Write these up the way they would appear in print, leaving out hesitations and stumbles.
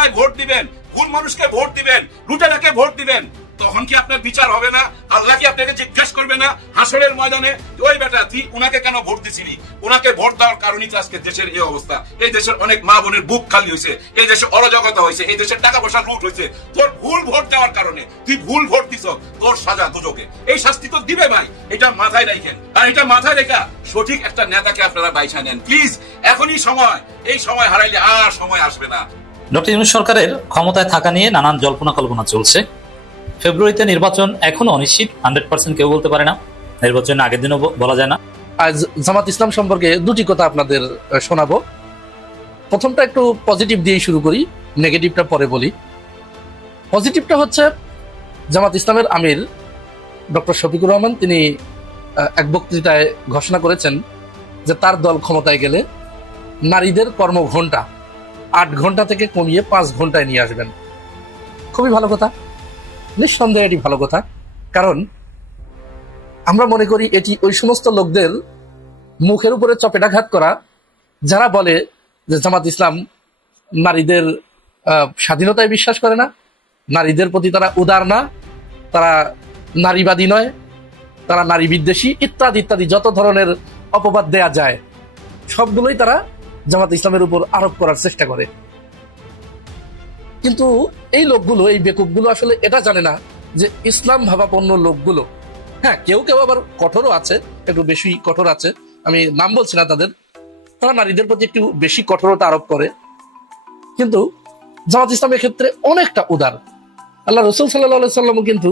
জায়গায় ভোট দিবেন, ভুল মানুষকে ভোট দিবেন, লুটেরাকে ভোট দিবেন, তখন কি আপনার বিচার হবে না? আল্লাহ কি আপনাকে জিজ্ঞাসা করবে না হাসরের ময়দানে, ওই বেটা তুই উনাকে কেন ভোট দিছিলি? উনাকে ভোট দেওয়ার কারণেই তো আজকে দেশের এই অবস্থা। এই দেশের অনেক মা বোনের বুক খালি হয়েছে, এই দেশে অরাজকতা হয়েছে, এই দেশের টাকা পয়সা লুট হয়েছে তোর ভুল ভোট দেওয়ার কারণে। তুই ভুল ভোট দিছ, তোর সাজা দুজকে। এই শাস্তি তো দিবে ভাই, এটা মাথায় রাখেন। আর এটা মাথায় রেখা সঠিক একটা নেতাকে আপনারা বাইছা নেন প্লিজ। এখনই সময়, এই সময় হারাইলে আর সময় আসবে না। ডক্টর ইউনূস সরকারের ক্ষমতায় থাকা নিয়ে নানান জল্পনা কল্পনা চলছে। ফেব্রুয়ারিতে নির্বাচন এখনো অনিশ্চিত, 100% কেউ বলতে পারে না, নির্বাচনের আগের দিনও বলা যায় না। আজ জামাত ইসলাম সম্পর্কে দুটি কথা আপনাদের শোনাবো। প্রথমটা একটু পজিটিভ দিয়েই শুরু করি, নেগেটিভটা পরে বলি। পজিটিভটা হচ্ছে জামাত ইসলামের আমির ডক্টর শফিকুর রহমান, তিনি এক বক্তৃতায় ঘোষণা করেছেন যে তার দল ক্ষমতায় গেলে নারীদের কর্মঘণ্টা 8 ঘন্টা থেকে কমিয়ে 5 ঘন্টায় নিয়ে আসবেন। খুবই ভালো কথা, নিঃসন্দেহে এটি ভালো কথা। কারণ আমরা মনে করি এটি ওই সমস্ত লোকদের মুখের উপরে চপেটাঘাত করা যারা বলে যে জামাত ইসলাম নারীদের স্বাধীনতায় বিশ্বাস করে না, নারীদের প্রতি তারা উদার না, তারা নারীবাদী নয়, তারা নারী বিদ্বেষী ইত্যাদি ইত্যাদি যত ধরনের অপবাদ দেয়া যায় সবগুলোই তারা জামাত ইসলামের উপর আরোপ করার চেষ্টা করে। কিন্তু এই লোকগুলো, এই বেকুবগুলো আসলে এটা জানে না যে ইসলাম ভাবাপন্ন লোকগুলো, হ্যাঁ কেউ কেউ আবার কঠোরও আছে, একটু বেশি কঠোর আছে, আমি নাম বলছি না তাদের, তারা নারীদের প্রতি একটু বেশি কঠোরতা আরোপ করে। কিন্তু জামাত ইসলামের ক্ষেত্রে অনেকটা উদার। আল্লাহ রসুল সাল্লাল্লাহু সাল্লামও কিন্তু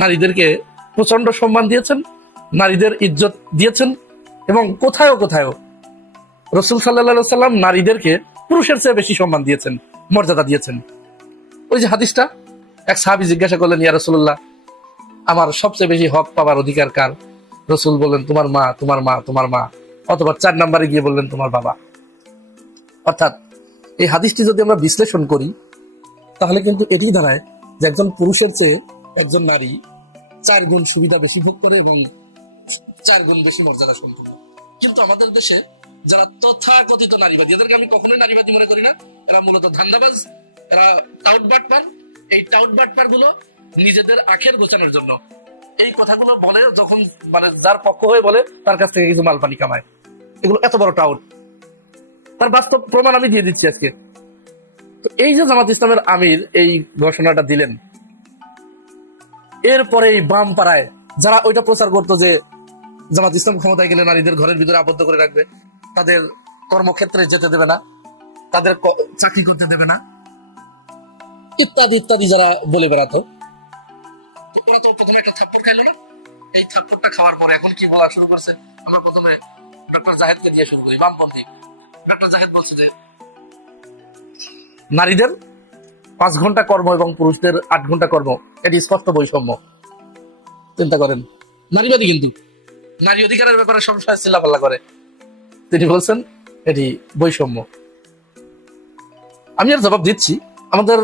নারীদেরকে প্রচন্ড সম্মান দিয়েছেন, নারীদের ইজ্জত দিয়েছেন, এবং কোথায়ও কোথায়ও রসুল সাল্লাল্লাহু সাল্লাম নারীদেরকে পুরুষের চেয়ে বেশি সম্মান দিয়েছেন, মর্যাদা দিয়েছেন। ওই যে হাদিসটা, এক সাহাবী জিজ্ঞাসা করলেন, ইয়া রাসূলুল্লাহ, আমার সবচেয়ে বেশি হক পাবার অধিকার কার? রসুল বললেন, তোমার মা, তোমার মা, তোমার মা, অথবা 4 নম্বরে গিয়ে বললেন, তোমার বাবা। অর্থাৎ এই হাদিসটি যদি আমরা বিশ্লেষণ করি তাহলে কিন্তু এটি দাঁড়ায় যে একজন পুরুষের চেয়ে একজন নারী 4 গুণ সুবিধা বেশি ভোগ করে এবং 4 গুণ বেশি মর্যাদা সম্পন্ন। কিন্তু আমাদের দেশে যারা তথাকথিত নারীবাদী, এদেরকে আমি কখনোই নারীবাদী মনে করি না, এরা মূলত ধান্দাবাজ, এরা টাউট বাটপার। এই টাউট বাটপার গুলো নিজেদের আখের গোছানোর জন্য এই কথাগুলো বলে, যখন মানে যার পক্ষ হয়ে বলে তার কাছ থেকে কিছু মাল পানি কামায়। এগুলো এত বড় টাউট, তার বাস্তব প্রমাণ আমি দিয়ে দিচ্ছি আজকে। তো এই যে জামাত ইসলামের আমির এই ঘোষণাটা দিলেন, এরপরে এই বাম পাড়ায় যারা ওইটা প্রচার করতো যে জামাত ইসলাম ক্ষমতায় গেলে নারীদের ঘরের ভিতরে আবদ্ধ করে রাখবে, তাদের কর্মক্ষেত্রে যেতে দেবে না, তাদের চাকরি করতে দেবে না, ইত্যাদি ইত্যাদি যারা বলে বেড়াতো, ওরা তো প্রথমে একটা থাপ্পড় খাইলো না? এই থাপ্পড়টা খাওয়ার পরে এখন কি বলা শুরু করছে? আমরা প্রথমে ডক্টর জাহেদকে দিয়ে শুরু করি, বামপন্থী। ডক্টর জাহেদ বলছে যে নারীদের 5 ঘন্টা কর্ম এবং পুরুষদের 8 ঘন্টা কর্ম, এটি স্পষ্ট বৈষম্য। চিন্তা করেন, নারীবাদী কিন্তু নারী অধিকারের ব্যাপারে সবসময় চিল্লাপাল্লা করে, তিনি বলছেন এটি বৈষম্য। আমি আর জবাব দিচ্ছি। আমাদের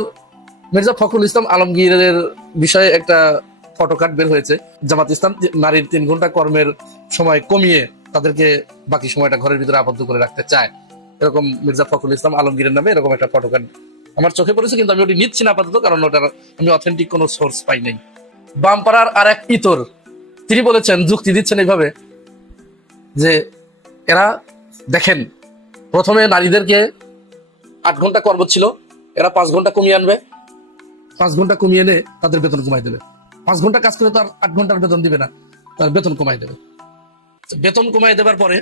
মির্জা ফখরুল ইসলাম আলমগীরের বিষয়ে একটা ফটোকার্ড বের হয়েছে, জামাত ইসলাম নারীর 3 ঘন্টা কর্মের সময় কমিয়ে তাদেরকে বাকি সময়টা ঘরের ভিতরে আবদ্ধ করে রাখতে চায়, এরকম মির্জা ফখরুল ইসলাম আলমগীরের নামে এরকম একটা ফটোকার্ড আমার চোখে পড়েছে। কিন্তু আমি ওটি নিচ্ছি না আপাতত, কারণ ওটার আমি অথেন্টিক কোনো সোর্স পাই নাই। বামপাড়ার আর এক ইতর, তিনি বলেছেন, যুক্তি দিচ্ছেন এইভাবে যে এরা দেখেন, প্রথমে নারীদেরকে 8 ঘন্টা কর্ম ছিল, এরা 5 ঘন্টা কমিয়ে আনবে, 5 ঘন্টা কমিয়ে এনে তাদের বেতন কমাই দেবে। 5 ঘন্টা কাজ করে তো আর 8 ঘন্টার বেতন দিবে না, তার বেতন কমাই দেবে। বেতন কমাই দেবার পরে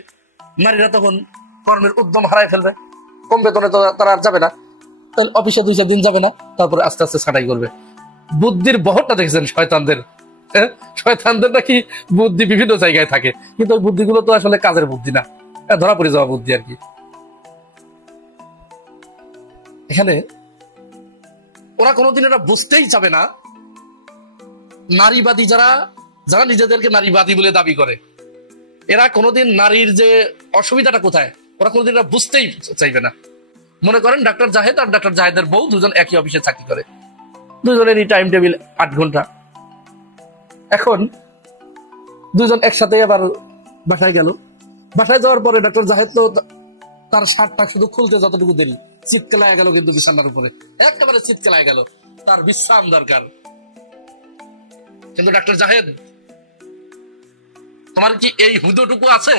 নারীরা তখন কর্মের উদ্যম হারাই ফেলবে, কম বেতনে তো তারা আর যাবে না, তাহলে অফিসে 2-4 দিন যাবে না, তারপরে আস্তে আস্তে ছাঁটাই করবে। বুদ্ধির বহরটা দেখেছেন শয়তানদের, শয়তানদের নাকি বুদ্ধি বিভিন্ন জায়গায় থাকে, কিন্তু ওই বুদ্ধিগুলো তো আসলে কাজের বুদ্ধি না, ধরা পড়ে যাওয়া বুদ্ধি আর কি। এখানে ওরা কোনোদিন এটা বুঝতেই চাবে না, নারীবাদী যারা যারা নিজেদেরকে নারীবাদী বলে দাবি করে, এরা কোনোদিন নারীর যে অসুবিধাটা কোথায় ওরা কোনোদিন এটা বুঝতেই চাইবে না। মনে করেন ডাক্তার জাহেদ আর ডাক্তার জাহেদের বউ দুজন একই অফিসে চাকরি করে, দুজনেরই টাইম টেবিল 8 ঘন্টা। এখন দুজন একসাথে আবার বাসায় গেল, বাসায় যাওয়ার পরে ডাক্তার জাহেদ তো তার শার্টটা শুধু খুলতে যতটুকু দেরি, চিৎকেলায় গেল কিন্তু বিছানার উপরে, একেবারে চিৎকেলায় গেল, তার বিশ্রাম দরকার। কিন্তু ডাক্তার জাহেদ, তোমার কি এই হুদটুকু আছে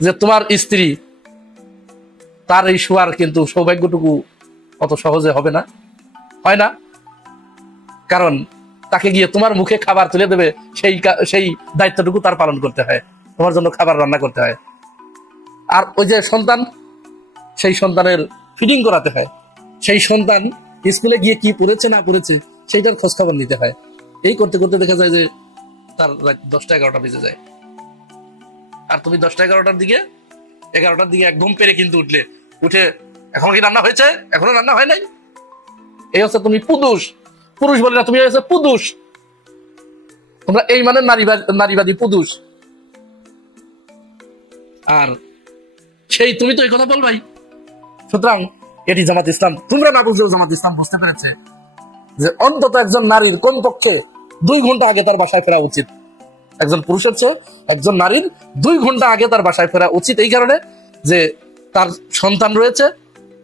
যে তোমার স্ত্রী তার এই শোয়ার কিন্তু সৌভাগ্যটুকু অত সহজে হবে না? হয় না, কারণ তাকে গিয়ে তোমার মুখে খাবার তুলে দেবে, সেই দায়িত্বটুকু তার পালন করতে হয়, তোমার জন্য খাবার রান্না করতে হয়। আর ওই যে সন্তান, সেই সন্তানের ফিডিং করাতে হয়, সেই সন্তান স্কুলে গিয়ে কি পড়েছে না পড়েছে সেইটার খোঁজ খবর নিতে হয়। এই করতে করতে দেখা যায় যে তার রাত 10টা-11টা বেজে যায়। আর তুমি 10টা-11টার দিকে একদম পেরে কিন্তু উঠে এখনো কি রান্না হয়েছে, এখনো রান্না হয় নাই, এই হচ্ছে তুমি পুরুষ বলে না, তুমি হচ্ছে পুদুষ। তোমরা এই মানে নারীবাদী পুদুষ। আর সেই তুমি তো এই কথা বলবাই। সুতরাং এটি জামাত ইসলাম, তোমরা না বুঝলেও জামাত ইসলাম বুঝতে পেরেছে যে অন্তত একজন নারীর কোন পক্ষে 2 ঘন্টা আগে তার বাসায় ফেরা উচিত। একজন পুরুষের চেয়ে একজন নারীর 2 ঘন্টা আগে তার বাসায় ফেরা উচিত, এই কারণে যে তার সন্তান রয়েছে,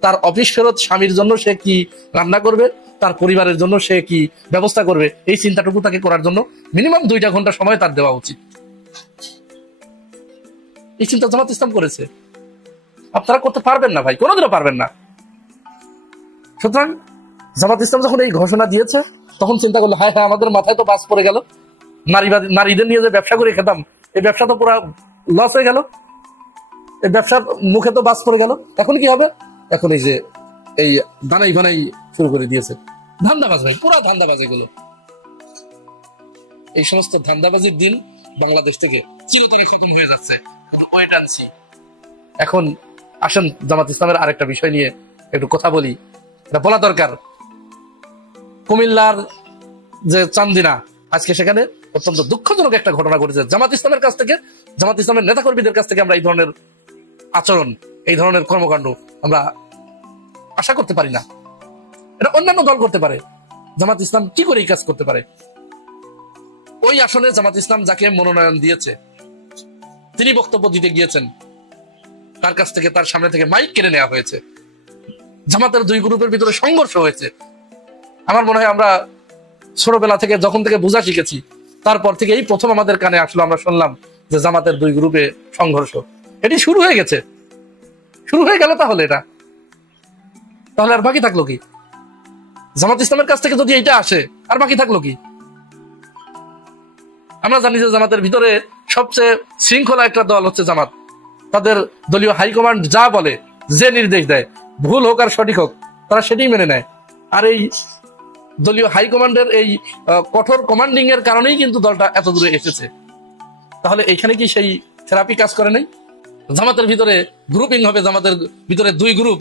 তার অফিস ফেরত স্বামীর জন্য সে কি রান্না করবে, তার পরিবারের জন্য সে কি ব্যবস্থা করবে, এই চিন্তাটুকু তাকে করার জন্য মিনিমাম 2 ঘন্টা সময় তার দেওয়া উচিত। এই চিন্তা জামাত ইসলাম করেছে। আপনারা করতে পারবেন না ভাই, কোনোদিনও পারবেন না। সুতরাং জামাত ইসলাম যখন এই ঘোষণা দিয়েছে তখন চিন্তা করলো, হায় হায়, আমাদের মাথায় তো বাস পড়ে গেল, নারীদের নিয়ে যে ব্যবসা করে খেতাম, এই ব্যবসা তো পুরো লস হয়ে গেল, এই ব্যবসার মুখে তো বাস পড়ে গেল। এখন কি হবে? এখন এই যে এই দানাই বানাই শুরু করে দিয়েছে, ধান্দাবাজ ভাই, পুরা ধান্দাবাজ এগুলো। এই সমস্ত ধান্দাবাজির দিন বাংলাদেশ থেকে চিরতরে খতম হয়ে যাচ্ছে। ওয়েট আনছি। এখন আসেন জামাত ইসলামের আরেকটা বিষয় নিয়ে একটু কথা বলি, এটা বলা দরকার। কুমিল্লার যে চান্দিনা, আজকে সেখানে অত্যন্ত দুঃখজনক একটা ঘটনা ঘটেছে। জামাত ইসলামের কাছ থেকে, জামাত ইসলামের নেতাকর্মীদের কাছ থেকে আমরা এই ধরনের আচরণ, এই ধরনের কর্মকাণ্ড আমরা আশা করতে পারি না। এটা অন্যান্য দল করতে পারে, জামাত ইসলাম কি করে এই কাজ করতে পারে? ওই আসনে জামাত ইসলাম যাকে মনোনয়ন দিয়েছে তিনি বক্তব্য দিতে গিয়েছেন, তার কাছ থেকে, তার সামনে থেকে মাইক কেড়ে নেওয়া হয়েছে। জামাতের 2 গ্রুপের ভিতরে সংঘর্ষ হয়েছে। আমার মনে হয় আমরা ছোটবেলা থেকে যখন থেকে বোঝা শিখেছি, তারপর থেকে এই প্রথম আমাদের কানে আসলো, আমরা শুনলাম যে জামাতের 2 গ্রুপে সংঘর্ষ। এটি শুরু হয়ে গেছে, শুরু হয়ে গেল। তাহলে আর বাকি থাকলো কি? জামাত ইসলামের কাছ থেকে যদি এইটা আসে, আর বাকি থাকলো কি? আমরা জানি যে জামাতের ভিতরে সবচেয়ে শৃঙ্খলা একটা দল হচ্ছে জামাত। তাদের দলীয় হাইকমান্ড যা বলে, যে নির্দেশ দেয়, ভুল হোক আর সঠিক হোক, তারা সেটাই মেনে নেয়। আর এই দলীয় হাইকমান্ডের এই কঠোর কমান্ডিং এর কারণেই কিন্তু দলটা এত দূরে এসেছে। তাহলে এইখানে কি সেই থেরাপি কাজ করে নাই? জামাতের ভিতরে গ্রুপিং হবে, জামাতের ভিতরে 2 গ্রুপ,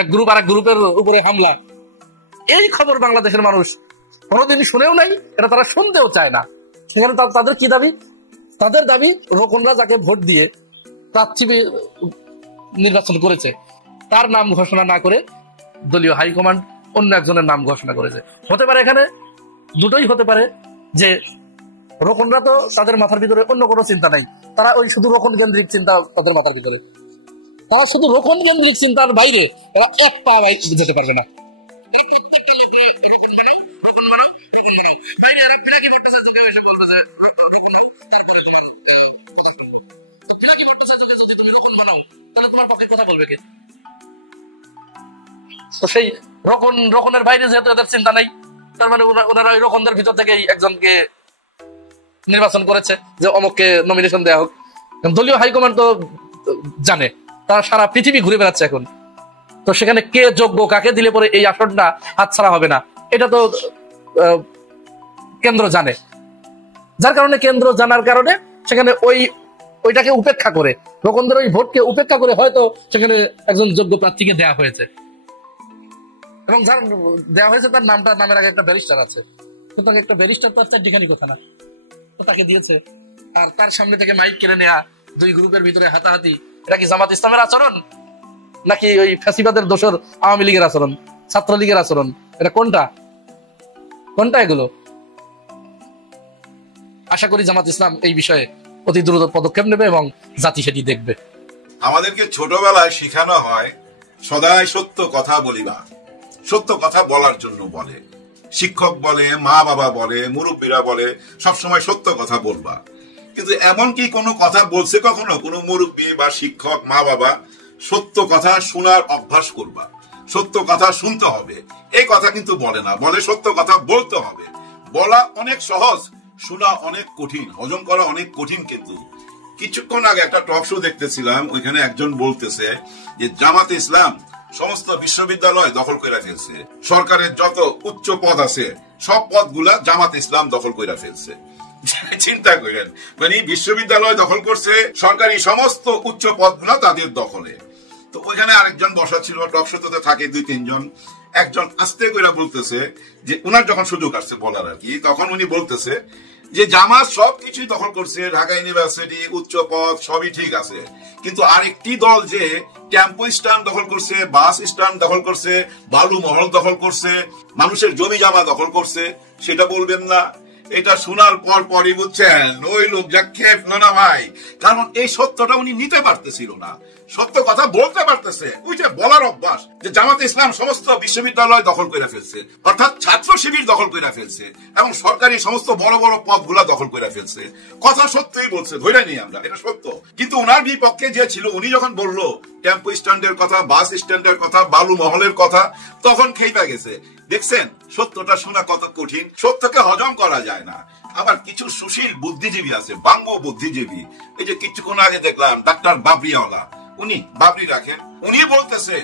এক গ্রুপ আর এক গ্রুপের উপরে হামলা, এই খবর বাংলাদেশের মানুষ কোনোদিন শুনেও নাই, এটা তারা শুনতেও চায় না। সেখানে তাদের কি দাবি? তাদের দাবি রোকনরা যাকে ভোট দিয়ে প্রার্থী নির্বাচন করেছে তার নাম ঘোষণা না করে দলীয় হাইকমান্ড অন্য একজনের নাম ঘোষণা করেছে। হতে পারে এখানে দুটোই হতে পারে, যে রোকনরা তো তাদের মাথার ভিতরে অন্য কোনো চিন্তা নাই, তারা ওই শুধু রোকন কেন্দ্রিক চিন্তা তাদের মাথার ভিতরে, তারা শুধু রোকন কেন্দ্রিক চিন্তার বাইরে এরা এক পা যেতে পারবে না। তো সেই রোকনের বাইরে যেহেতু এদের চিন্তা নেই, তার মানে ওনারা ওই রোকনদের ভিতর থেকেই একজনকে নির্বাচন করেছে যে অমুককে নমিনেশন দেওয়া হোক। দলীয় হাইকমান্ড তো জানে, তারা সারা পৃথিবী ঘুরে বেড়াচ্ছে এখন। তো সেখানে কে যোগ্য, কাকে দিলে পরে এই আসনটা হাতছাড়া হবে না, এটা তো কেন্দ্র জানে। যার কারণে কেন্দ্র জানার কারণে সেখানে ওইটাকে উপেক্ষা করে, রোকনদের ওই ভোটকে উপেক্ষা করে হয়তো সেখানে একজন যোগ্য প্রার্থীকে দেওয়া হয়েছে, এবং যার দেওয়া হয়েছে তার নামের আগে একটা ব্যারিস্টার আছে। সুতরাং একটা ব্যারিস্টার তো আর চারটিখানি কথা না, তো তাকে দিয়েছে। আর তার সামনে থেকে মাইক কেড়ে নেওয়া, 2 গ্রুপের ভিতরে হাতাহাতি, এটা কি জামাত ইসলামের আচরণ নাকি ওই ফ্যাসিবাদের দোসর আওয়ামী লীগের আচরণ, ছাত্রলীগের আচরণ? এটা কোনটা এগুলো? আশা করি জামাত ইসলাম এই বিষয়ে অতি দ্রুত পদক্ষেপ নেবে এবং জাতি সেটি দেখবে। আমাদেরকে ছোটবেলায় শেখানো হয় সদাই সত্য কথা বলিবা। সত্য কথা বলার জন্য বলে, শিক্ষক বলে, মা বাবা বলে, মুরব্বীরা বলে সবসময় সত্য কথা বলবা। কিন্তু এমন কি কোনো কথা বলছে কখনো কোনো মুরব্বী বা শিক্ষক, মা বাবা, সত্য কথা শোনার অভ্যাস করবা, সত্য কথা শুনতে হবে, এই কথা কিন্তু বলে না। বলে সত্য কথা বলতে হবে। বলা অনেক সহজ, শোনা অনেক কঠিন, হজম করা অনেক কঠিন। কিন্তু কিছুক্ষণ আগে একটা টক শো দেখতেছিলাম, ওইখানে একজন বলতেছে যে জামাতে ইসলাম সমস্ত বিশ্ববিদ্যালয় দখল করে ফেলছে, সরকারের যত উচ্চ পদ আছে সব পদগুলা জামাতে ইসলাম দখল করে ফেলছে। চিন্তা করেন, মানে বিশ্ববিদ্যালয় দখল করছে, সরকারি সমস্ত উচ্চ পদগুলা তাদের দখলে। তো ওইখানে আরেকজন বসা ছিল, টক শোতে থাকে 2-3 জন। একজন আস্তে করে বলতেছে যে উনার যখন সুযোগ আসছে বলার আর কি, তখন উনি বলতেছে যে জামাত সবকিছুই দখল করছে, ঢাকা ইউনিভার্সিটি, উচ্চ পদ সবই ঠিক আছে, কিন্তু আরেকটি দল যে টেম্পো স্ট্যান্ড দখল করছে, বাস স্ট্যান্ড দখল করছে, বালু মহল দখল করছে, মানুষের জমি জামা দখল করছে, সেটা বলবেন না? এটা শোনার পরই বুঝছেন ওই লোক যা খেপলো না ভাই, কারণ এই সত্যটা উনি নিতে পারতেছিল না। সত্য কথা বলতে পারতেছে, ওই যে বলার অভ্যাস যে জামাতে ইসলাম সমস্ত বিশ্ববিদ্যালয় দখল করে ফেলছে, অর্থাৎ ছাত্র শিবির দখল করে ফেলছে এবং সরকারি সমস্ত বড় বড় পদগুলা দখল করে ফেলছে। কথা সত্যই বলছে, ধরে নিই আমরা, এটা সত্য। কিন্তু ওনার বিপক্ষে যে ছিল, উনি যখন বললো টেম্পো স্ট্যান্ডের কথা, বাস স্ট্যান্ডের কথা, বালু মহলের কথা, তখন খেপে গেছে। দেখছেন সত্যটা শোনা কত কঠিন, সত্যকে হজম করা যায় না। আবার কিছু সুশীল বুদ্ধিজীবী আছে, বাঙ্গু বুদ্ধিজীবী। এই যে কিছুক্ষণ আগে দেখলাম ডাক্তার বাবরিওয়ালা, উনি বাবরি রাখেন, উনি বলতেছে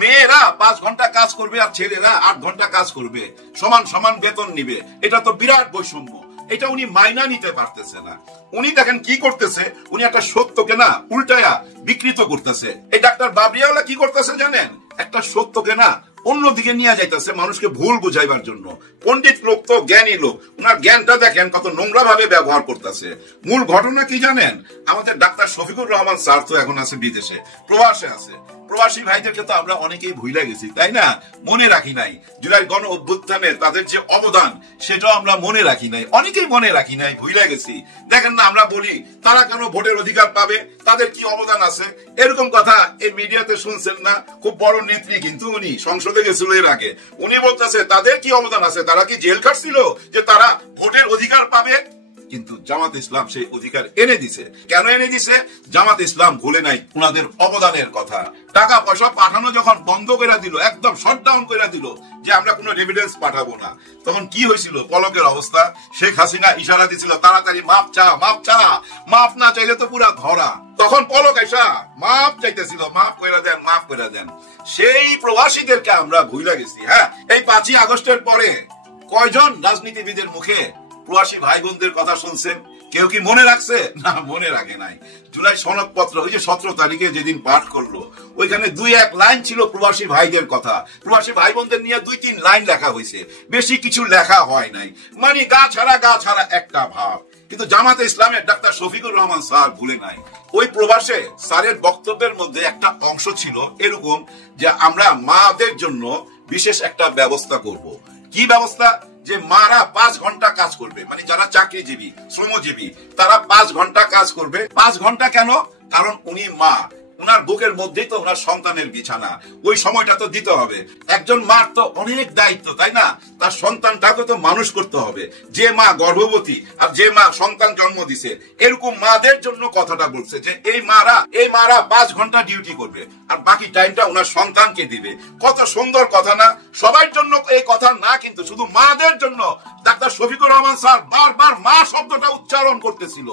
মেয়েরা 5 ঘন্টা কাজ করবে আর ছেলেরা 8 ঘন্টা কাজ করবে, সমান সমান বেতন নিবে। এটা তো বিরাট বৈষম্য, এটা উনি মাইনা নিতে পারতেছে না। উনি দেখেন কি করতেছে, উনি একটা সত্যকে না উল্টায়া বিকৃত করতেছে। এই ডাক্তার বাবরিওয়ালা কি করতেছে জানেন? একটা সত্যকে না অন্যদিকে নিয়ে যাইতেছে মানুষকে ভুল বুঝাইবার জন্য। পণ্ডিত লোক তো, জ্ঞানী লোক, ওনার জ্ঞানটা দেখেন কত নোংরা ভাবে ব্যবহার করতেছে। মূল ঘটনা কি জানেন? আমাদের ডাক্তার শফিকুর রহমান স্যার তো এখন আছে বিদেশে, প্রবাসে আছে। প্রবাসী ভাইদেরকে তো আমরা অনেকেই ভুলে গেছি, তাই না? মনে রাখি নাই জুলাই গণ অভ্যুত্থানের তাদের যে অবদান, সেটাও আমরা মনে রাখি নাই, অনেকেই মনে রাখি নাই, ভুলে গেছি। দেখেন না, আমরা বলি তারা কেন ভোটের অধিকার পাবে, তাদের কি অবদান আছে, এরকম কথা এই মিডিয়াতে শুনছেন না? খুব বড় নেত্রী কিন্তু উনি সংসদে গেছিল এর আগে, উনি বলতেছে তাদের কি অবদান আছে, তারা কি জেল খাটছিল যে তারা ভোটের অধিকার পাবে? কিন্তু জামাত ইসলাম সেই অধিকার এনে দিছে। কেন এনে দিছে? জামাত ইসলাম ভুলে নাই উনাদের অবদানের কথা। টাকা পয়সা পাঠানো যখন বন্ধ করে দিল, একদম শটডাউন করে দিল যে আমরা কোনো রেভিডেন্স পাঠাবো না, তখন কি হয়েছিল পলকের অবস্থা? শেখ হাসিনা ইশারা দিছিল তাড়াতাড়ি মাপ চা, মাপ চা, মাপ না চাইলে তো পুরা ধরা। তখন পলক এসা মাপ চাইতেছিল, মাপ করে দেন, মাপ করে দেন। সেই প্রবাসীদেরকে আমরা ভুলে গেছি। হ্যাঁ, এই 5ই আগস্টের পরে কয়জন রাজনীতিবিদের মুখে প্রবাসী ভাই বোনদের কথা শুনছেন? কেউ কি মনে রাখছে? না, মনে রাখে নাই। জুলাই সনদপত্র ওই যে 17 তারিখে যেদিন পাঠ করলো, ওইখানে 2-1 লাইন ছিল প্রবাসী ভাইদের কথা, প্রবাসী ভাই বোনদের নিয়ে 2-3 লাইন লেখা হয়েছে, বেশি কিছু লেখা হয় নাই। মানে গা ছাড়া একটা ভাব। কিন্তু জামাতে ইসলামের ডাক্তার শফিকুর রহমান স্যার ভুলে নাই। ওই প্রবাসে স্যারের বক্তব্যের মধ্যে একটা অংশ ছিল এরকম যে আমরা মাদের জন্য বিশেষ একটা ব্যবস্থা করব। কি ব্যবস্থা? যে মারা 5 ঘন্টা কাজ করবে, মানে যারা চাকরিজীবী, শ্রমজীবী, তারা 5 ঘন্টা কাজ করবে। 5 ঘন্টা কেন? কারণ উনি মা, উনার বুকের মধ্যেই তো ওনার সন্তানের বিছানা, ওই সময়টা তো দিতে হবে। একজন মার তো অনেক দায়িত্ব, তাই না? তার সন্তানটাকে তো মানুষ করতে হবে। যে মা গর্ভবতী আর যে মা সন্তান জন্ম দিছে, এরকম মাদের জন্য কথাটা বলছে যে এই মারা 5 ঘন্টা ডিউটি করবে আর বাকি টাইমটা ওনার সন্তানকে দিবে। কত সুন্দর কথা না? সবার জন্য এই কথা না, কিন্তু শুধু মাদের জন্য ডাক্তার শফিকুর রহমান স্যার বারবার মা শব্দটা উচ্চারণ করতেছিল।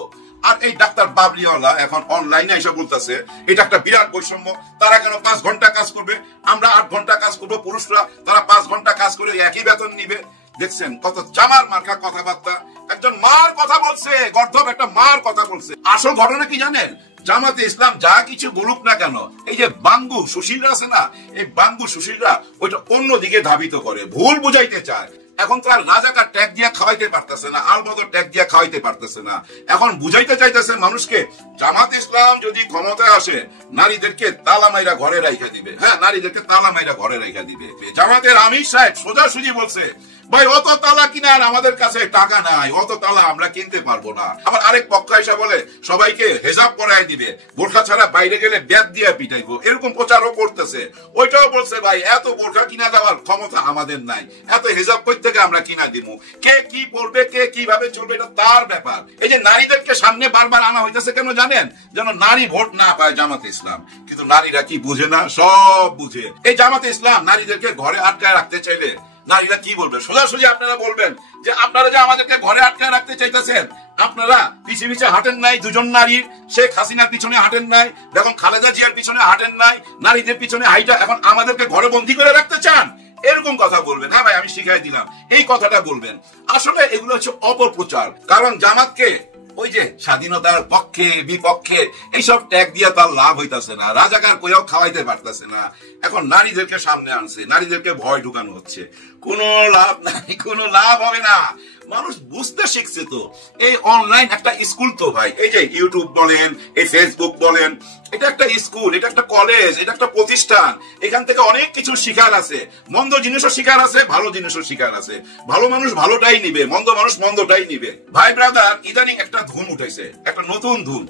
আর এই ডাক্তার বাবরিওয়ালা এখন অনলাইনে এসে বলতেছে এটা একটা বিরাট বৈষম্য, তারা কেন 5 ঘন্টা কাজ করবে, আমরা 8 ঘন্টা কাজ করবো পুরুষরা, তারা 5 ঘন্টা কাজ করে একই বেতন নিবে। দেখছেন কত চামার মার্কা কথাবার্তা। একজন মার কথা বলছে, গর্ধব একটা মার কথা বলছে। আসল ঘটনা কি জানেন? জামাতে ইসলাম যা কিছু বলুক না কেন, এই যে বাঙ্গু সুশীলরা আছে না, এই বাঙ্গু সুশীলরা ওইটা অন্যদিকে ধাবিত করে, ভুল বুঝাইতে চায়। এখন তো আর রাজাকার ট্যাগ দিয়ে খাওয়াইতে পারতেছে না, আলবদর ট্যাগ দিয়ে খাওয়াইতে পারতেছে না। এখন বুঝাইতে চাইতেছে মানুষকে জামাত ইসলাম যদি ক্ষমতায় আসে নারীদেরকে তালা মাইরা ঘরে রাইখা দিবে। হ্যাঁ, নারীদেরকে তালা মাইরা ঘরে রাইখা দিবে। জামাতের আমির সাহেব সোজাসুজি বলছে ভাই অত তালা কিনার আমাদের কাছে টাকা নাই, অত তালা আমরা কিনতে পারবো না। আমার আরেক পক্ষ এসে বলে সবাইকে হেজাব পরায় দিবে, বোরখা ছাড়া বাইরে গেলে ব্যাট দিয়ে পিটাইবো, এরকম প্রচারও করতেছে। ওইটাও বলছে ভাই এত বোরখা কিনা দেওয়ার ক্ষমতা আমাদের নাই, এত হেজাব কই থেকে আমরা কিনা দিব, কে কি পড়বে কে কিভাবে চলবে এটা তার ব্যাপার। এই যে নারীদেরকে সামনে বারবার আনা হইতেছে কেন জানেন? যেন নারী ভোট না পায় জামাতে ইসলাম। কিন্তু নারীরা কি বুঝে না? সব বুঝে। এই জামাতে ইসলাম নারীদেরকে ঘরে আটকায় রাখতে চাইলে নারীরা কি বলবেন? সোজাসুজি আপনারা বলবেন যে আপনারা যে আমাদেরকে ঘরে আটকায় রাখতে চাইতেছেন, আপনারা পিছে পিছে হাঁটেন নাই, দুজন নারীর শেখ হাসিনার পিছনে হাঁটেন নাই, দেখুন খালেদা জিয়ার পিছনে হাঁটেন নাই, নারীদের পিছনে হাইটা এখন আমাদেরকে ঘরে বন্দী করে রাখতে চান, এরকম কথা বলবেন। হ্যাঁ ভাই আমি শিখাই দিলাম, এই কথাটা বলবেন। আসলে এগুলো হচ্ছে অপপ্রচার। কারণ জামাতকে ওই যে স্বাধীনতার পক্ষে বিপক্ষে এইসব ট্যাগ দিয়ে তার লাভ হইতাছে না, রাজাকার কইও খাওয়াইতে পারতেছে না। এখন নারীদেরকে সামনে আনছে, নারীদেরকে ভয় ঢুকানো হচ্ছে, কোনো লাভ নাই, কোনো লাভ হবে না। মানুষ বুঝতে শিখছে তো। এই অনলাইন একটা স্কুল তো ভাই, এই যে ইউটিউব বলেন, এই ফেসবুক বলেন, এটা একটা স্কুল, এটা একটা কলেজ, এটা একটা প্রতিষ্ঠান। এখান থেকে অনেক কিছু শিখার আছে, মন্দ জিনিসও শিখার আছে, ভালো জিনিসও শিখার আছে। ভালো মানুষ ভালোটাই নিবে, মন্দ মানুষ মন্দটাই নিবে। ভাই ব্রাদার, ইদানিং একটা ধুম উঠেছে, একটা নতুন ধুম।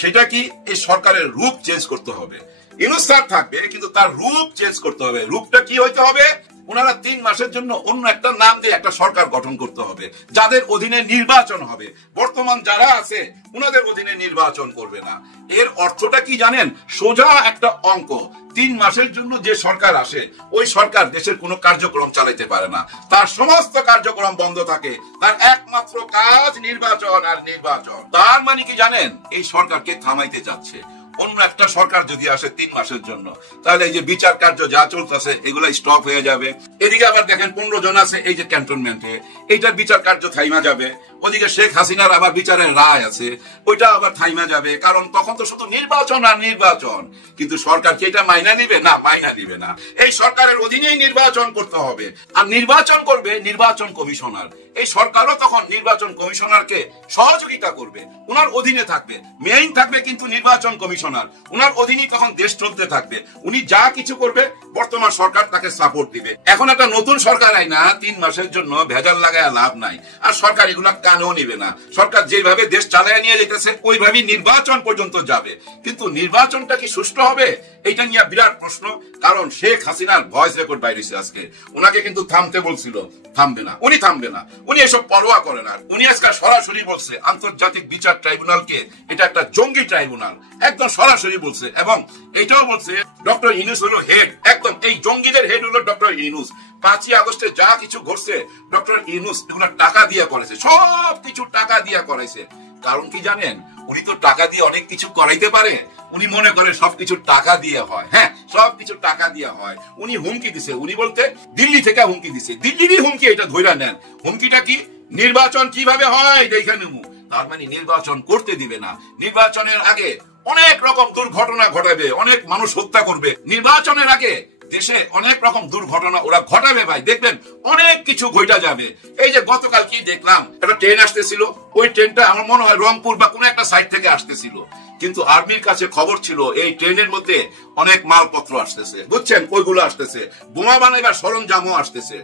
সেটা কি? এই সরকারের রূপ চেঞ্জ করতে হবে। ইউনূস স্যার থাকবে কিন্তু তার রূপ চেঞ্জ করতে হবে। রূপটা কি হইতে হবে? ওনারা 3 মাসের জন্য অন্য একটা নাম দিয়ে একটা সরকার গঠন করতে হবে, যাদের অধীনে নির্বাচন হবে। বর্তমান যারা আছে ওনাদের অধীনে নির্বাচন করবে না। এর অর্থটা কি জানেন? সোজা একটা অঙ্ক। 3 মাসের জন্য যে সরকার আসে, ওই সরকার দেশের কোনো কার্যক্রম চালাইতে পারে না, তার সমস্ত কার্যক্রম বন্ধ থাকে। তার একমাত্র কাজ নির্বাচন আর নির্বাচন। তার মানে কি জানেন? এই সরকারকে থামাইতে যাচ্ছে। অন্য একটা সরকার যদি আসে 3 মাসের জন্য, তাহলে এই যে বিচার কার্য যা চলতেছে এগুলো স্টপ হয়ে যাবে। এদিকে আবার দেখেন 15 জন আছে এই যে ক্যান্টনমেন্টে, এইটার বিচার কার্য থাইমা যাবে। ওদিকে শেখ হাসিনার আবার বিচারের রায় আছে, ওইটা আবার থাইমা যাবে। কারণ তখন তো শুধু নির্বাচন আর নির্বাচন। কিন্তু সরকার কি এটা মাইনা নিবে? না, মাইনা নিবে না। এই সরকারের অধীনেই নির্বাচন করতে হবে। আর নির্বাচন করবে নির্বাচন কমিশনার। এই সরকারও তখন নির্বাচন কমিশনারকে সহযোগিতা করবে, উনার অধীনে থাকবে, মেইন থাকবে কিন্তু নির্বাচন কমিশনার। উনার অধীনেই তখন দেশ চলতে থাকবে। উনি যা কিছু করবে বর্তমান সরকার তাকে সাপোর্ট দিবে। এখন একটা নতুন সরকার আই না, 3 মাসের জন্য ভেজাল লাগায় লাভ নাই। আর সরকার এগুলা কানেও নিবে না। সরকার যেভাবে দেশ চালায় নিয়ে যেতেছে ওইভাবেই নির্বাচন পর্যন্ত যাবে। কিন্তু নির্বাচনটা কি সুষ্ঠু হবে? এটা নিয়ে বিরাট প্রশ্ন। কারণ শেখ হাসিনার ভয়েস রেকর্ড বাইরেছে আজকে, ওনাকে কিন্তু থামতে বলছিল, থামবে না, উনি থামবে না, উনি এসব পরোয়া করে না। উনি আজকে সরাসরি বলছে আন্তর্জাতিক বিচার ট্রাইব্যুনালকে এটা একটা জঙ্গি ট্রাইব্যুনাল, একদম সরাসরি বলছে। এবং এটাও বলছে ডক্টর ইউনূস হলো হেড, একদম এই জঙ্গিদের হেড হলো ডক্টর ইউনূস। 5ই আগস্টে যা কিছু ঘটছে ডক্টর ইউনূস এগুলো টাকা দিয়ে করেছে, সব কিছু টাকা দিয়ে করাইছে। কারণ কি জানেন? উনি তো টাকা দিয়ে অনেক কিছু করাইতে পারে। উনি মনে করে সবকিছু টাকা দিয়ে হয়। হ্যাঁ, সবকিছু টাকা দিয়ে হয়। উনি হুমকি দিছে, উনি বলতে দিল্লি থেকে হুমকি দিছে, দিল্লিরই হুমকি, এটা ধইরা নেন। হুমকিটা কি? নির্বাচন কিভাবে হয় দেখে নেব। তার মানে নির্বাচন করতে দিবে না। নির্বাচনের আগে অনেক রকম দুর্ঘটনা ঘটাবে, অনেক মানুষ হত্যা করবে। নির্বাচনের আগে দেশে অনেক রকম দুর্ঘটনা ওরা ঘটাবে ভাই, দেখবেন অনেক কিছু ঘটা যাবে। এই যে গতকাল কি দেখলাম, একটা ট্রেন আসতেছিল, ওই ট্রেনটা আমার মনে হয় রংপুর বা কোনো একটা সাইড থেকে আসতেছিল। কিন্তু আর্মির কাছে খবর ছিল এই ট্রেনের মধ্যে অনেক মালপত্র আসতেছে, বুঝছেন, ওইগুলো আসতেছে, বোমা বানাইবার সরঞ্জামও আসতেছে।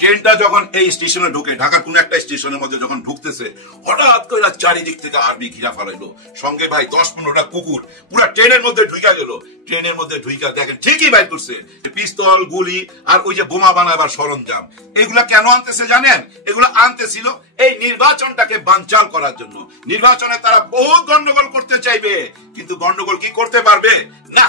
ট্রেনটা যখন এই স্টেশনে ঢুকে, ঢাকার কোন একটা স্টেশনের মধ্যে যখন ঢুকতেছে, হঠাৎ করে চারিদিক থেকে আর্মি ঘিরা ফেলাইলো, সঙ্গে ভাই 10-15টা কুকুর পুরো ট্রেনের মধ্যে ঢুকা গেল। ট্রেনের মধ্যে ঢুকা দেখেন ঠিকই বাইর করছে পিস্তল, গুলি আর ওই যে বোমা বানাবার সরঞ্জাম। এগুলা কেন আনতেছে জানেন? এগুলো আনতেছিল এই নির্বাচনটাকে বানচাল করার জন্য। নির্বাচনে তারা বহুত গন্ডগোল করতে চাইবে, কিন্তু গন্ডগোল কি করতে পারবে? না,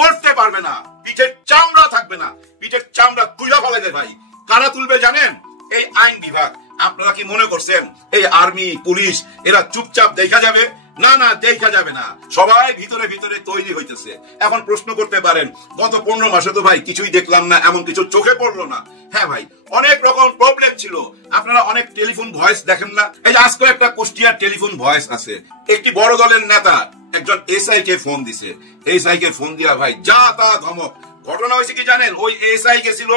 করতে পারবে না। পিঠের চামড়া থাকবে না, পিঠের চামড়া তুইলা ফেলাইবে ভাই। কারা তুলবে জানেন? এই আইন বিভাগ। আপনারা কি মনে করছেন এই আর্মি পুলিশ এরা চুপচাপ দেখা যাবে? না না, দেখা যাবে না। সবাই ভিতরে ভিতরে তৈরি হইতেছে। এখন প্রশ্ন করতে পারেন গত 15 মাসে তো ভাই কিছুই দেখলাম না, এমন কিছু চোখে পড়লো না। হ্যাঁ ভাই, অনেক রকম প্রবলেম ছিল। আপনারা অনেক টেলিফোন ভয়েস দেখেন না? এই যে আজকে একটা কুষ্টিয়ার টেলিফোন ভয়েস আছে, একটি বড় দলের নেতা একজন এসআই কে ফোন দিছে। এসআই কে ফোন দিয়া ভাই যা তা ধমক। ঘটনা হয়েছে কি জানেন? ওই এসআই গেছিল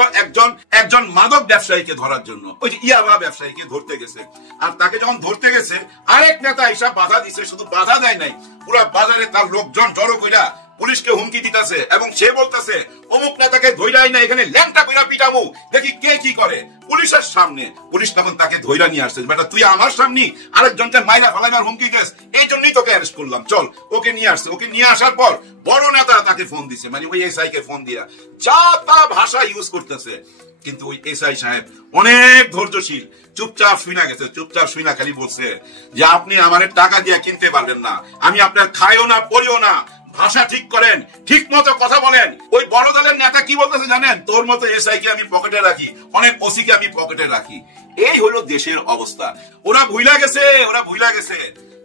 একজন মাদক ব্যবসায়ীকে ধরার জন্য, ওই যে ইয়াবা ব্যবসায়ীকে ধরতে গেছে। আর তাকে যখন ধরতে গেছে আরেক নেতা হিসাব বাধা দিছে। শুধু বাধা দেয় নাই, পুরো বাজারে তার লোকজন জড়ো কইরা পুলিশকে হুমকি দিতেছে এবং সে বলতেছে অমুক নেতাকে ধইরাই না এখানে ল্যাংটা কইরা পিটাবো, দেখি কে কি করে। পুলিশের সামনে পুলিশ তখন তাকে ধইরা নিয়ে আসছে, বেটা তুই আমার সামনে আরেকজনকে মাইরা ফেলাইবার হুমকি দিস, এই জন্যই তোকে অ্যারেস্ট করলাম, চল। ওকে নিয়ে আসছে, ওকে নিয়ে আসার পর বড় নেতা তাকে ফোন দিছে, মানে ওই এসআই কে ফোন দিয়া যা তা ভাষা ইউজ করতেছে। কিন্তু ওই এসআই সাহেব অনেক ধৈর্যশীল, চুপচাপ শুনা গেছে, চুপচাপ শুনা খালি বলছে যে আপনি আমার টাকা দিয়ে কিনতে পারবেন না, আমি আপনার খাইও না পড়িও না, ভাষা ঠিক করেন, ঠিক মতো কথা বলেন। ওই বড় দলের নেতা কি বলতেছে জানেন, তোর মতো এসআই কে আমি পকেটে রাখি, অনেক ওসি কে আমি পকেটে রাখি। এই হলো দেশের অবস্থা। ওরা ভুইলা গেছে, ওরা ভুইলা গেছে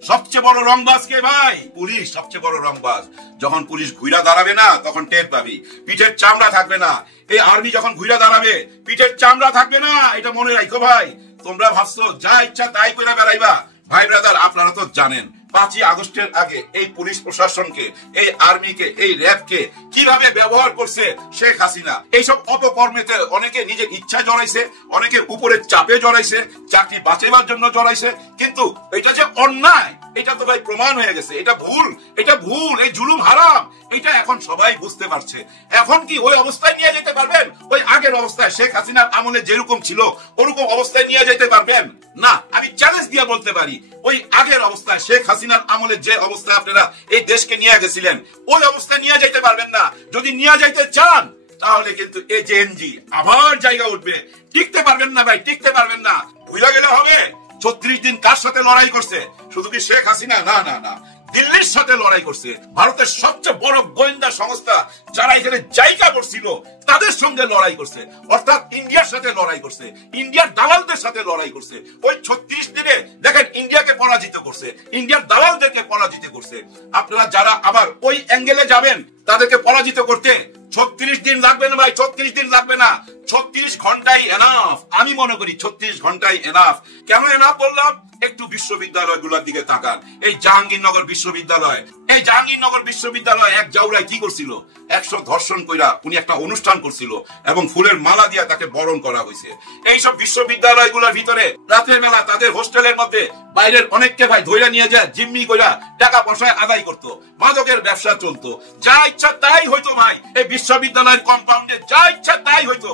সবচেয়ে বড় রংবাজ কে ভাই? পুলিশ সবচেয়ে বড় রংবাজ। যখন পুলিশ ঘুরা দাঁড়াবে না তখন টের পাবি, পিঠের চামড়া থাকবে না। এই আর্মি যখন ঘুরা দাঁড়াবে পিঠের চামড়া থাকবে না, এটা মনে রাখো ভাই। তোমরা ভাবছো যা ইচ্ছা তাই করে বেড়াইবা, ভাই ব্রাদার আপনারা তো জানেন 5ই আগস্টের আগে এই পুলিশ প্রশাসনকে, এই আর্মিকে, এই র্যাবকে কিভাবে ব্যবহার করছে শেখ হাসিনা। এইসব অপকর্মেতে অনেকে নিজের ইচ্ছা জড়াইছে, অনেকের উপরে চাপে জড়াইছে, চাকরি বাঁচাবার জন্য জড়াইছে। কিন্তু এটা যে অন্যায় এটা তো ভাই প্রমাণ হয়ে গেছে, এটা ভুল, এটা ভুল, এই জুলুম হারাম, এটা এখন সবাই বুঝতে পারছে। এখন কি ওই অবস্থায় নিয়ে যেতে পারবেন? ওই আগের অবস্থায় শেখ হাসিনার আমলে যেরকম ছিল ওরকম অবস্থায় নিয়ে যেতে পারবেন না? আমি চ্যালেঞ্জ দিয়ে বলতে পারি ওই আগের অবস্থায় শেখ হাসিনার আমলে যে অবস্থায় আপনারা এই দেশকে নিয়ে গেছিলেন ওই অবস্থায় নিয়ে যেতে পারবেন না। যদি নিয়ে যাইতে চান তাহলে কিন্তু এই জেএনজি আবার জায়গা উঠবে, টিকতে পারবেন না ভাই, টিকতে পারবেন না। ভুলে গেলে হবে 36 দিন কার সাথে লড়াই করছে? শুধু কি শেখ হাসিনা? না না না, দিল্লির সাথে লড়াই করছে। ভারতের সবচেয়ে বড় গোয়েন্দা সংস্থা যারা এখানে জায়গা করছিল তাদের সঙ্গে লড়াই করছে, অর্থাৎ ইন্ডিয়ার সাথে লড়াই করছে, ইন্ডিয়ার দালালদের সাথে লড়াই করছে। ওই 36 দিনে দেখেন ইন্ডিয়াকে পরাজিত করছে, ইন্ডিয়ার দালালদেরকে পরাজিত করছে। আপনারা যারা আবার ওই অ্যাঙ্গেলে যাবেন তাদেরকে পরাজিত করতে 36 দিন লাগবে না ভাই, 36 দিন লাগবে না, 36 ঘন্টাই এনাফ। আমি মনে করি 36 ঘন্টাই এনাফ। কেন এনাফ বললাম? একটু বিশ্ববিদ্যালয়গুলোর দিকে তাকান। এই জাহাঙ্গীরনগর বিশ্ববিদ্যালয়, এই জাহাঙ্গীরনগর বিশ্ববিদ্যালয় এক জাউরাই কি করছিল? 100 ধর্ষণ কইরা উনি একটা অনুষ্ঠান করছিল এবং ফুলের মালা দিয়া তাকে বরণ করা হয়েছে। এইসব বিশ্ববিদ্যালয়গুলোর ভিতরে রাতের বেলা তাদের হোস্টেলের মধ্যে বাইরের অনেককে ভাই ধইরা নিয়ে যায়, জিম্মি কইরা টাকা পয়সা আদায় করতো, মাদকের ব্যবসা চলতো, যা ইচ্ছা তাই হইতো ভাই। এই বিশ্ববিদ্যালয়ের কম্পাউন্ডে যা ইচ্ছা তাই হইতো।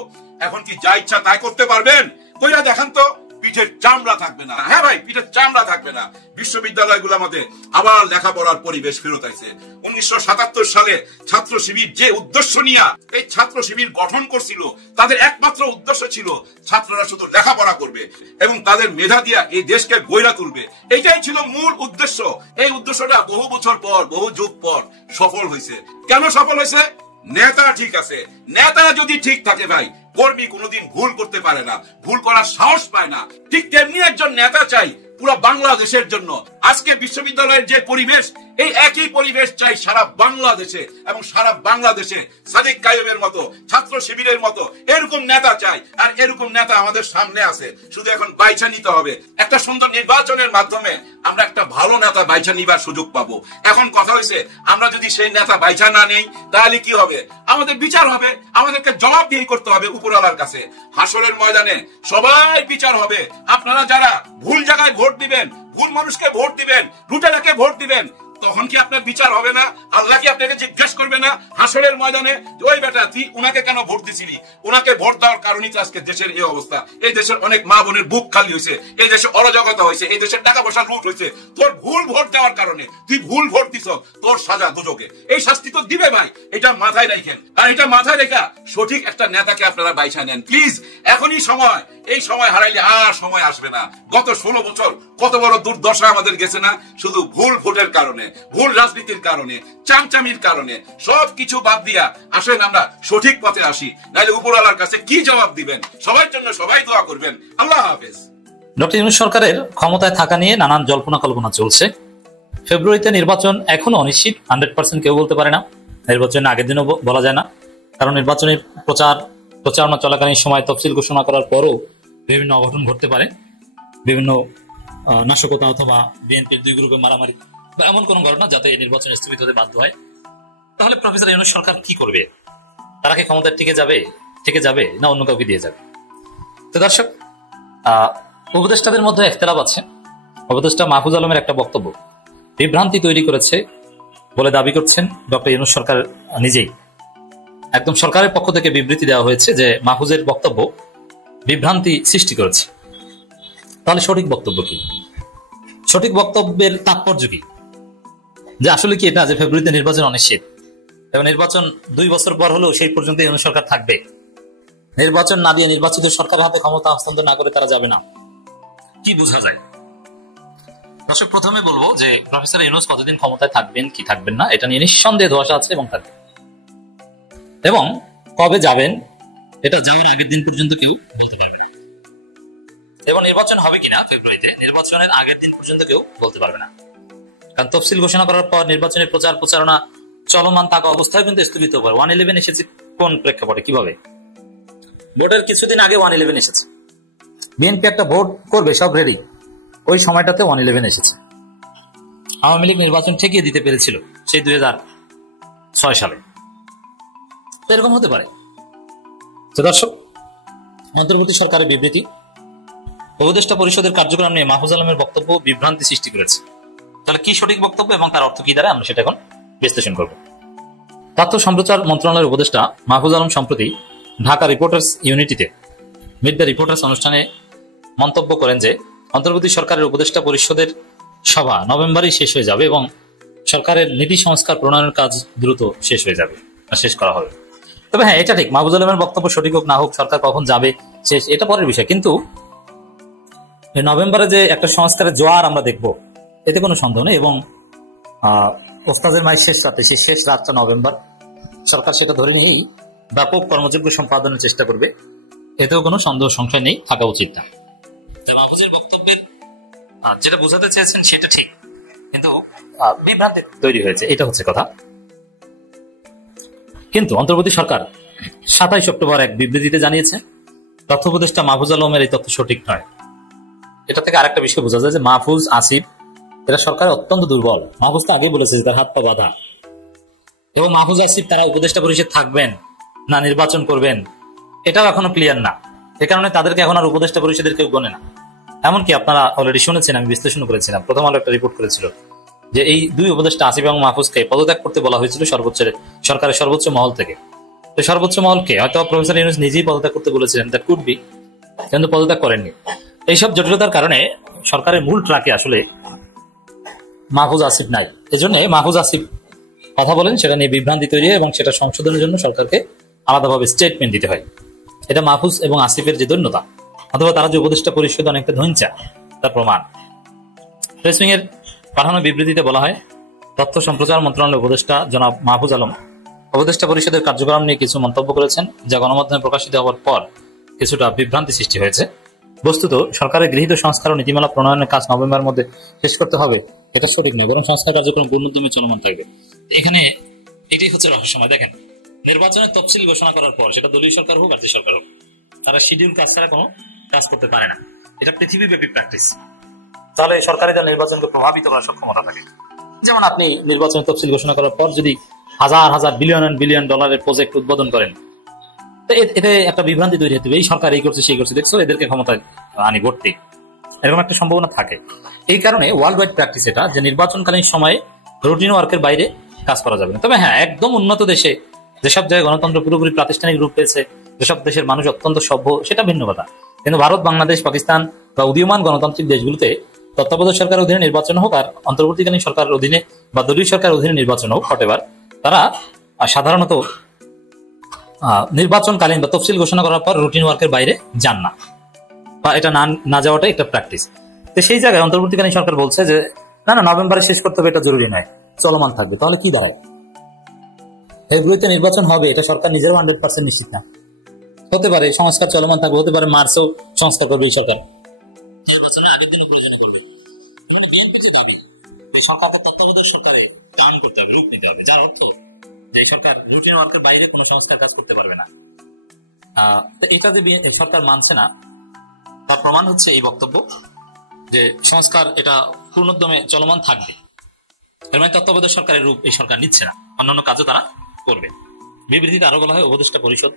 এখন কি যা ইচ্ছা তাই করতে পারবেন? কইরা দেখান তো, পিঠের চামড়া থাকবে না। হ্যাঁ ভাই, পিঠের চামড়া থাকবে না। বিশ্ববিদ্যালয়গুলোর মধ্যে আবার লেখাপড়ার পরিবেশ ফেরত আইছে। 1977 সালে ছাত্র শিবির যে উদ্দেশ্য নিয়ে এই ছাত্র শিবির গঠন করছিল, তাদের একমাত্র উদ্দেশ্য ছিল ছাত্ররা শুধু লেখাপড়া করবে এবং তাদের মেধা দিয়া এই দেশকে গইরা তুলবে। এইটাই ছিল মূল উদ্দেশ্য। এই উদ্দেশ্যটা বহু বছর পর, বহু যুগ পর সফল হয়েছে। কেন সফল হয়েছে? নেতা ঠিক আছে। নেতা যদি ঠিক থাকে ভাই, কর্মী কোনোদিন ভুল করতে পারে না, ভুল করার সাহস পায় না। ঠিক তেমনি একজন নেতা চাই পুরো বাংলাদেশের জন্য। আজকে বিশ্ববিদ্যালয়ের যে পরিবেশ, এই একই পরিবেশ চাই সারা বাংলাদেশে, এবং সারা বাংলাদেশে সাদিক কায়েমের মতো, ছাত্র শিবিরের মতো এরকম নেতা চাই। আর এরকম নেতা আমাদের সামনে আছে, শুধু এখন বাইছা নিতে হবে। একটা সুন্দর নির্বাচনের মাধ্যমে আমরা একটা ভালো নেতা বাইছা নিবার সুযোগ পাবো। এখন কথা হয়েছে, আমরা যদি সেই নেতা বাইছা না নেই তাহলে কি হবে? আমাদের বিচার হবে, আমাদেরকে জবাবদিহি করতে হবে উপরওয়ালার কাছে। হাসরের ময়দানে সবাই বিচার হবে। আপনারা যারা ভুল জায়গায় ভোট দিবেন, ভুল মানুষকে ভোট দিবেন, লুটেরাকে ভোট দিবেন, তখন কি আপনার বিচার হবে না? আল্লাহ কি আপনাকে জিজ্ঞাসা করবে না হাসরের ময়দানে, ওই বেটা তুই উনাকে কেন ভোট দিছিলি? উনাকে ভোট দেওয়ার কারণেই তো আজকে দেশের এই অবস্থা। এই দেশের অনেক মা বোনের বুক খালি হয়েছে, এই দেশে অরাজকতা হয়েছে, এই দেশের টাকা পয়সা লুট হয়েছে তোর ভুল ভোট দেওয়ার কারণে। তুই ভুল ভোট দিছ, তোর সাজা দুজকে। এই শাস্তি তো দিবে ভাই, এটা মাথায় রাখেন। আর এটা মাথায় রেখা সঠিক একটা নেতাকে আপনারা বাইছা নেন প্লিজ। এখনই সময়, এই সময় হারাইলে আর সময় আসবে না। গত 16 বছর কত বড় দুর্দশা আমাদের গেছে না? শুধু ভুল ভোটের কারণে, ভুল রাজনীতির কারণে, চামচামির কারণে। সবকিছু বাদ দিয়া আসেন আমরা সঠিক পথে আসি, নাহলে উপরওয়ালার কাছে কি জবাব দিবেন? সবার জন্য সবাই দোয়া করবেন। আল্লাহ হাফেজ। ডক্টর ইউনূস সরকারের ক্ষমতায় থাকা নিয়ে নানান জল্পনা কল্পনা চলছে। ফেব্রুয়ারিতে নির্বাচন এখনো অনিশ্চিত, 100% কেউ বলতে পারে না। নির্বাচনের আগের দিনও বলা যায় না, কারণ নির্বাচনের প্রচারণা চলাকালীন সময় তফসিল ঘোষণা করার পরও বিভিন্ন অঘটন ঘটতে পারে। বিভিন্ন নাশকতা অথবা বিএনপির দুই গ্রুপে মারামারি বা এমন কোন ঘটনা যাতে নির্বাচন স্থগিত হতে বাধ্য হয়। তাহলে প্রফেসর ইউনূস সরকার কি করবে? তারা কি ক্ষমতায় টিকে যাবে না অন্য কাউকে দিয়ে যাবে? তো দর্শক, উপদেষ্টাদের মধ্যে ইখতিলাফ আছে। উপদেষ্টা মাহফুজ আলমের একটা বক্তব্য বিভ্রান্তি তৈরি করেছে বলে দাবি করছেন ডক্টর ইউনূস সরকার নিজেই। একদম সরকারের পক্ষ থেকে বিবৃতি দেওয়া হয়েছে যে মাহফুজের বক্তব্য বিভ্রান্তি সৃষ্টি করেছে। তাহলে সঠিক বক্তব্য কি? সঠিক বক্তব্যের তাৎপর্য কি? যে আসলে কি এটা যে ফেব্রুয়ারিতে নির্বাচন অনিশ্চিত এবং নির্বাচন 2 বছর পর হলেও সেই পর্যন্ত ইউনূস সরকার থাকবে, নির্বাচন না দিয়ে নির্বাচিত সরকারের হাতে ক্ষমতা হস্তান্তর না করে তারা যাবে না, কি বোঝা যায়? দর্শক, প্রথমে বলবো যে প্রফেসর ইউনূস কতদিন ক্ষমতায় থাকবেন কি থাকবেন না এটা নিয়ে নিঃসন্দেহে ধোঁয়াশা আছে এবং থাকবে, এবং কবে যাবেন এটা যাওয়ার আগের দিন পর্যন্ত কেউ বলতে পারবে না, এবং নির্বাচন হবে কিনা ফেব্রুয়ারিতে নির্বাচনের আগের দিন পর্যন্ত কেউ বলতে পারবে না। কারণ তফসিল ঘোষণা করার পর নির্বাচনের প্রচার প্রচারণা চলমান থাকা অবস্থায় কিন্তু স্থগিত করে। 111 এসেছে কোন প্রেক্ষাপটে, কিভাবে? ভোটের কিছুদিন আগে 111 এসেছে, বিএনপি একটা ভোট করবে সব রেডি, ওই সময়টাতে 111 এসেছে। আওয়ামী লীগ নির্বাচন ঠেকিয়ে দিতে পেরেছিল সেই 2006 সালে। তো এরকম হতে পারে। তো দর্শক, অন্তর্বর্তী সরকারের বিবৃতি, উপদেষ্টা পরিষদের কার্যক্রম নিয়ে মাহফুজ আলমের বক্তব্য বিভ্রান্তি সৃষ্টি করেছে। তাহলে কি সঠিক বক্তব্য এবং তার অর্থ কি দ্বারা আমরা সেটা এখন বিশ্লেষণ করব। তথ্য সম্প্রচার মন্ত্রণালয়ের উপদেষ্টা মাহফুজ আলম সম্প্রতি ঢাকা রিপোর্টার্স ইউনিটিতে মিট দ্য রিপোর্টার্স অনুষ্ঠানে মন্তব্য করেন যে অন্তর্বর্তী সরকারের উপদেষ্টা পরিষদের সভা নভেম্বরেই শেষ হয়ে যাবে এবং সরকারের নীতি সংস্কার প্রণয়নের কাজ দ্রুত শেষ হয়ে যাবে, শেষ করা হবে। তবে হ্যাঁ, এটা ঠিক, মাহফুজ আলমের বক্তব্য সঠিক হোক না হোক, সরকার কখন যাবে শেষ এটা পরের বিষয়, কিন্তু নভেম্বরে যে একটা সংস্কারের জোয়ার আমরা দেখব এতে কোনো সন্দেহ নেই। এবং ওস্তাদের মায়ের শেষ রাতে, সেই শেষ রাতটা নভেম্বর, সরকার সেটা ধরে নিয়েই ব্যাপক কর্মযোগ্য সম্পাদনের চেষ্টা করবে, এতেও কোনো সন্দেহ সংশয় নেই, থাকা উচিত না। মাহফুজের বক্তব্যের যেটা বোঝাতে চেয়েছেন সেটা ঠিক, কিন্তু বিভ্রান্তি তৈরি হয়েছে, এটা হচ্ছে কথা। কিন্তু অন্তর্বর্তী সরকার 27 অক্টোবর এক বিবৃতিতে জানিয়েছে তথ্য উপদেষ্টা মাহফুজ আলমের এই তথ্য সঠিক নয়। এটা থেকে আরেকটা বিষয় বোঝা যায় যে মাহফুজ, আসিফ এরা সরকার অত্যন্ত দুর্বল। মাহফুজ তো আগেই বলেছে যে তার হাত পা বাঁধা, এবং মাহফুজ, আসিফ তারা উপদেষ্টা পরিষদ থাকবেন না নির্বাচন করবেন এটাও এখনো ক্লিয়ার না। এ কারণে তাদেরকে এখন আর উপদেষ্টা পরিষদের কেউ গণে না। এমনকি আপনারা অলরেডি শুনেছেন, আমি বিশ্লেষণ করেছিলাম, প্রথম আলো একটা রিপোর্ট করেছিল যে এই 2 উপদেষ্টা আসিফ এবং মাহফুজকে পদত্যাগ করতে বলা হয়েছিল সরকারের সর্বোচ্চ মহল থেকে। তো সর্বোচ্চ মহলকে হয়তো প্রফেসর ইউনূস নিজেই পদত্যাগ করতে বলেছিলেন, দ্যাট কুড বি, কিন্তু পদত্যাগ করেননি। এইসব জটিলতার কারণে সরকারের মূল ট্রাকে আসলে মাহফুজ, আসিফ নাই। এজন্য মাহফুজ, আসিফ কথা বলেন, সেটা নিয়ে বিভ্রান্তি তৈরি হয় এবং সেটা সংশোধনের জন্য সরকারকে আলাদাভাবে স্টেটমেন্ট দিতে হয়। এটা মাহফুজ এবং আসিফের যে দৈন্যতা, অথবা তারা যে উপদেষ্টা পরিষদ অনেকটা ধৈর্যা, তার প্রমাণ। প্রেসউইং এর পাঠানো বিবৃতিতে বলা হয়, তথ্য সম্প্রচার মন্ত্রণালয়ের উপদেষ্টা জনাব মাহফুজ আলম উপদেষ্টা পরিষদের কার্যক্রম নিয়ে কিছু মন্তব্য করেছেন, যা গণমাধ্যমে প্রকাশিত হওয়ার পর কিছুটা বিভ্রান্তি সৃষ্টি হয়েছে। বস্তুত সরকারের গৃহীত সংস্কার ও নীতিমালা প্রণয়নের কাজ নভেম্বরের মধ্যে শেষ করতে হবে, এটা সঠিক নয়, বরং সংস্কার কার্যক্রম পূর্ণোদ্যমে চলমান থাকবে। এখানে এটাই হচ্ছে রহস্যময়। দেখেন, নির্বাচনের তফসিল ঘোষণা করার পর, সেটা দলীয় সরকার হোক আর যে সরকার হোক, তারা শিডিউল কাজ ছাড়া কোনো কাজ করতে পারে না। এটা পৃথিবীব্যাপী প্র্যাকটিস। তাহলে সরকারি দল নির্বাচনকে প্রভাবিত করার সক্ষমতা থাকে। যেমন আপনি নির্বাচনের তফসিল ঘোষণা করার পর যদি হাজার হাজার বিলিয়ন ডলারের প্রজেক্ট উদ্বোধন করেন, তো এতে একটা বিভ্রান্তি তৈরি হতে হবে, এই সরকার এই করছে সেই করছে, দেখছো এদেরকে ক্ষমতায় আনি ভোট, এরকম একটা সম্ভাবনা থাকে। এই কারণে ওয়ার্ল্ড ওয়াইড প্র্যাকটিস এটা, যে নির্বাচনকালীন সময়ে রুটিন ওয়ার্কের বাইরে কাজ করা যাবে না। তবে হ্যাঁ, একদম উন্নত দেশে, যেসব জায়গায় গণতন্ত্র পুরোপুরি প্রাতিষ্ঠানিক রূপ পেয়েছে, যেসব দেশের মানুষ অত্যন্ত সভ্য, সেটা ভিন্ন কথা। কিন্তু ভারত, বাংলাদেশ, পাকিস্তান বা উদীয়মান গণতান্ত্রিক দেশগুলোতে তত্ত্বাবধায়ক সরকারের অধীনে নির্বাচন হোক আর অন্তর্বর্তীকালীন সরকারের অধীনে বা দলীয় সরকারের অধীনে নির্বাচন হোক, হটেবার, তারা সাধারণত নির্বাচনকালীন বা তফসিল ঘোষণা করার পর রুটিন ওয়ার্কের বাইরে যান না, বা এটা না যাওয়াটাই একটা প্র্যাকটিস। তো সেই জায়গায় অন্তর্বর্তীকালীন সরকার বলছে যে না, নভেম্বরে শেষ করতে হবে, এটা জরুরি নয়, চলমান থাকবে। তাহলে কি দাঁড়ায়? ফেব্রুয়ারিতে নির্বাচন হবে, এটা সরকার নিজেরও 100% নিশ্চিত না। হতে পারে সংস্কার চলমান থাকবে, হতে পারে মার্চেও সংস্কার করবে এই সরকার, নির্বাচনের আগের দিনও প্রয়োজনে করবে। মানে বিএনপির যে দাবি, ওই সরকারকে তত্ত্বাবধায়ক সরকারে দান করতে হবে, রূপ নিতে হবে, যার অর্থ যে সরকার রুটিন ওয়ার্কের বাইরে কোনো সংস্কার কাজ করতে পারবে না। তো এটা যে সরকার মানছে না, তার প্রমাণ হচ্ছে এই বক্তব্য যে সংস্কার এটা পূর্ণোদ্যমে চলমান থাকবে। এর মানে তত্ত্বাবধায়ক সরকারের রূপ এই সরকার নিচ্ছে না, অন্যান্য কাজও তারা করবে। বিবৃতিতে আরো বলা হয়, উপদেষ্টা পরিষদ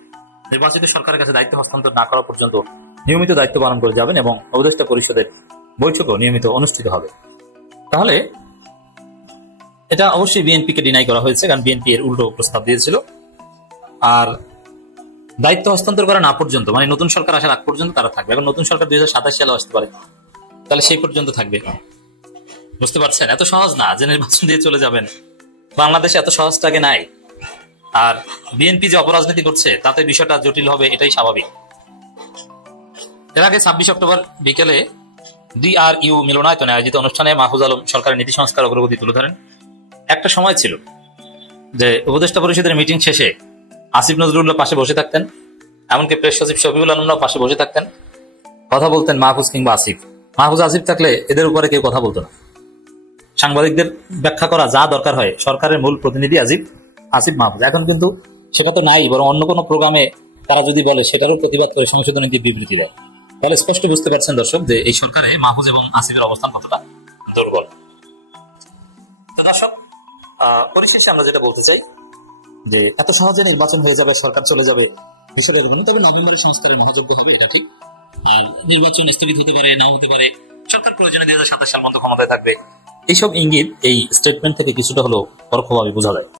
নির্বাচিত সরকারের কাছে দায়িত্ব হস্তান্তর না করা পর্যন্ত নিয়মিত দায়িত্ব পালন করে যাবেন এবং উপদেষ্টা পরিষদের বৈঠকও নিয়মিত অনুষ্ঠিত হবে। তাহলে এটা অবশ্যই বিএনপিকে ডিনাই করা হয়েছে, কারণ বিএনপি এর উল্টো প্রস্তাব দিয়েছিল। আর দায়িত্ব হস্তান্তর করা না পর্যন্ত, মানে নতুন সরকার আসার আগ পর্যন্ত তারা থাকবে। এখন নতুন সরকার 2027 সালে আসতে পারে, তাহলে সেই পর্যন্ত থাকবে। বুঝতে পারছেন? এত সহজ না যে নির্বাচন দিয়ে চলে যাবেন। বাংলাদেশে এত সহজটাকে নাই। আর বিএনপি যে অপরাজনীতি করছে তাতে বিষয়টা জটিল হবে, এটাই স্বাভাবিক। এর আগে 26 অক্টোবর বিকেলে DRU মিলনায়তনে আয়োজিত অনুষ্ঠানে মাহফুজ আলম সরকারের নীতি সংস্কার অগ্রগতি তুলে ধরেন। একটা সময় ছিল যে উপদেষ্টা পরিষদের মিটিং শেষে আসিফ নজরুল্লাহ পাশে বসে থাকতেন, এমনকি প্রেস সচিব শফিউল আলমরাও পাশে বসে থাকতেন, কথা বলতেন মাহফুজ কিংবা আসিফ। মাহফুজ আসিফ থাকলে এদের উপরে কেউ কথা বলতো না। সাংবাদিকদের ব্যাখ্যা করা যা দরকার হয় সরকারের মূল প্রতিনিধি আসিফ মাহফুজ। এখন কিন্তু সেটা তো নাই, বরং অন্য কোনো প্রোগ্রামে তারা যদি বলে সেটারও প্রতিবাদ করে সংশোধনী দিয়ে বিবৃতি দেয়। তাহলে স্পষ্ট বুঝতে পারছেন দর্শক যে এই সরকারে মাহফুজ এবং আসিফের অবস্থান কতটা দুর্বল। তো দর্শক, পরিশেষে আমরা যেটা বলতে চাই যে এত সহজে নির্বাচন হয়ে যাবে, সরকার চলে যাবে, বিষয়টা এরকম। তবে নভেম্বরে সংস্কারের মহাযজ্ঞ হবে, এটা ঠিক। আর নির্বাচন স্থগিত হতে পারে, নাও হতে পারে, সরকার প্রয়োজনে 2027 সাল পর্যন্ত ক্ষমতায় থাকবে। এইসব ইঙ্গিত এই স্টেটমেন্ট থেকে কিছুটা হলেও পরোক্ষভাবে বোঝা যায়।